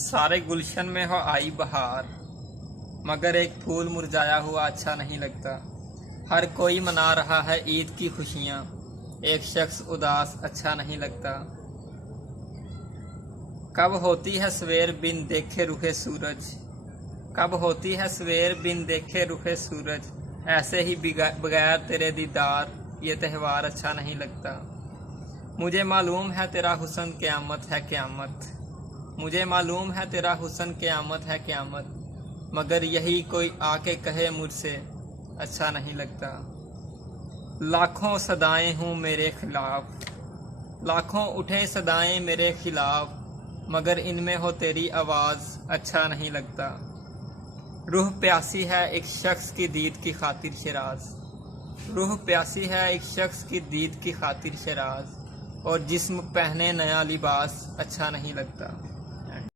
सारे गुलशन में हो आई बहार, मगर एक फूल मुरझाया हुआ अच्छा नहीं लगता। हर कोई मना रहा है ईद की खुशियाँ, एक शख्स उदास अच्छा नहीं लगता। कब होती है सवेर बिन देखे रुखे सूरज, कब होती है सवेर बिन देखे रुखे सूरज। ऐसे ही बगैर तेरे दीदार ये त्यौहार अच्छा नहीं लगता। मुझे मालूम है तेरा हुस्न क़यामत है क़यामत, मुझे मालूम है तेरा हुस्न क़यामत है क़यामत, मगर यही कोई आके कहे मुझसे अच्छा नहीं लगता। लाखों सदाएं हूँ मेरे खिलाफ, लाखों उठे सदाएं मेरे खिलाफ, मगर इनमें हो तेरी आवाज़ अच्छा नहीं लगता। रूह प्यासी है एक शख्स की दीद की खातिर शराज, रूह प्यासी है एक शख्स की दीद की खातिर शराज, और जिस्म पहने नया लिबास अच्छा नहीं लगता।